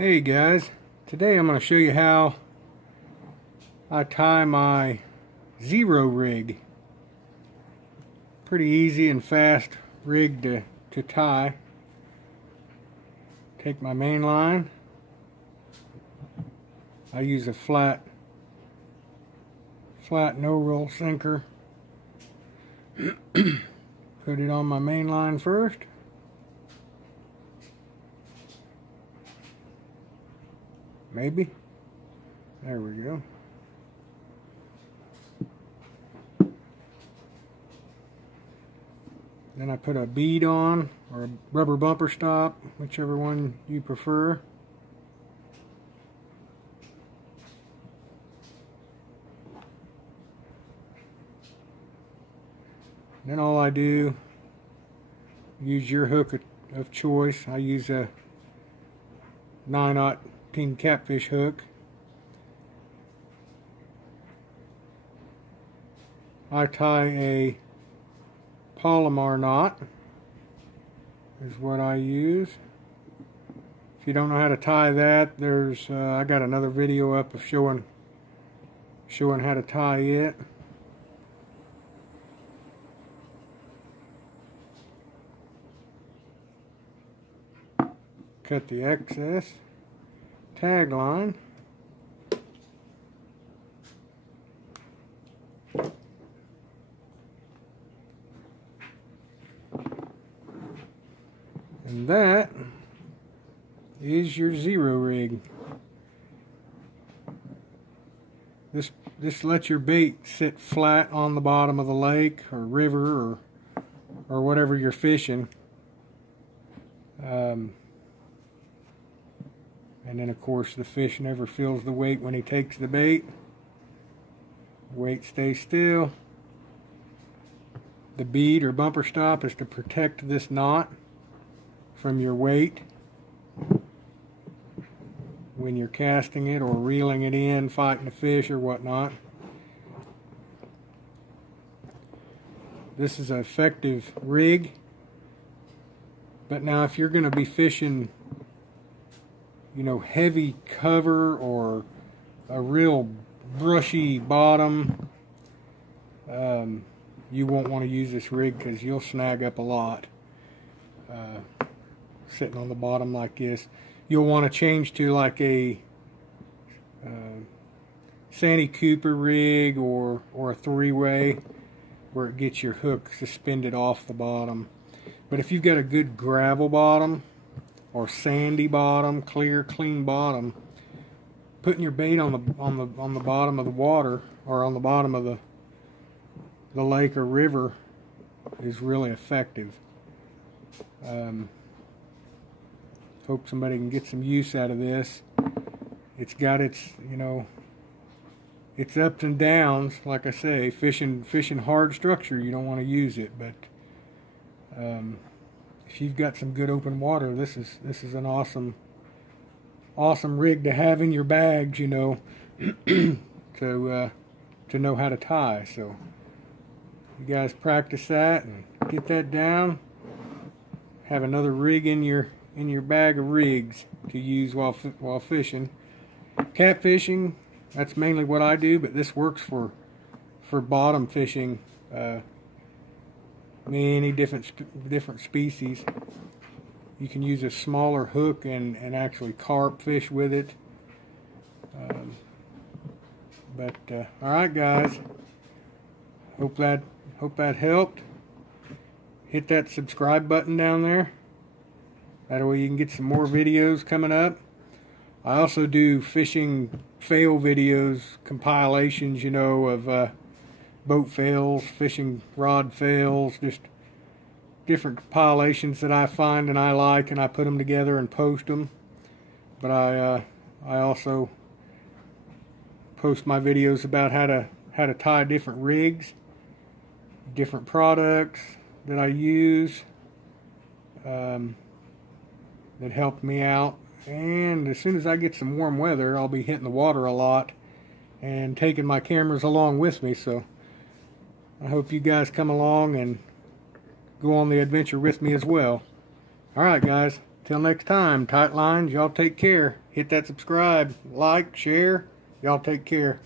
Hey guys, today I'm going to show you how I tie my Zero rig. Pretty easy and fast rig to tie. Take my main line. I use a flat no-roll sinker. Put it on my main line first. Maybe. There we go. Then I put a bead on, or a rubber bumper stop, whichever one you prefer. Then all I do, use your hook of choice. I use a 9/0 Team Catfish hook. I tie a Palomar knot is what I use. If you don't know how to tie that, there's I got another video up of showing how to tie it. Cut the excess tag line. And that is your Zero rig. This lets your bait sit flat on the bottom of the lake or river or whatever you're fishing. And then of course the fish never feels the weight when he takes the bait. Weight stays still. The bead or bumper stop is to protect this knot from your weight when you're casting it or reeling it in, fighting the fish or whatnot. This is an effective rig. But now if you're going to be fishing, you know, heavy cover or a real brushy bottom, you won't want to use this rig because you'll snag up a lot sitting on the bottom like this. You'll want to change to like a Santee Cooper rig or a three-way where it gets your hook suspended off the bottom. But if you've got a good gravel bottom or sandy bottom, clear, clean bottom, putting your bait on the bottom of the water or on the bottom of the lake or river is really effective. Hope somebody can get some use out of this. It's got its, you know, its ups and downs. Like I say, fishing hard structure, you don't want to use it, but if you've got some good open water, this is an awesome rig to have in your bags, you know, to know how to tie. So you guys practice that and get that down. Have another rig in your bag of rigs to use while fishing. Catfishing, that's mainly what I do, but this works for bottom fishing. Many different species. You can use a smaller hook and actually carp fish with it. Alright guys, hope that helped. Hit that subscribe button down there. That way you can get some more videos coming up. I also do fishing fail videos, compilations, you know, of boat fails, fishing rod fails, just different compilations that I find and I like, and I put them together and post them. But I also post my videos about how to tie different rigs, different products that I use that helped me out. And as soon as I get some warm weather, I'll be hitting the water a lot and taking my cameras along with me. So I hope you guys come along and go on the adventure with me as well. Alright guys, till next time, tight lines, y'all take care. hit that subscribe, like, share. Y'all take care.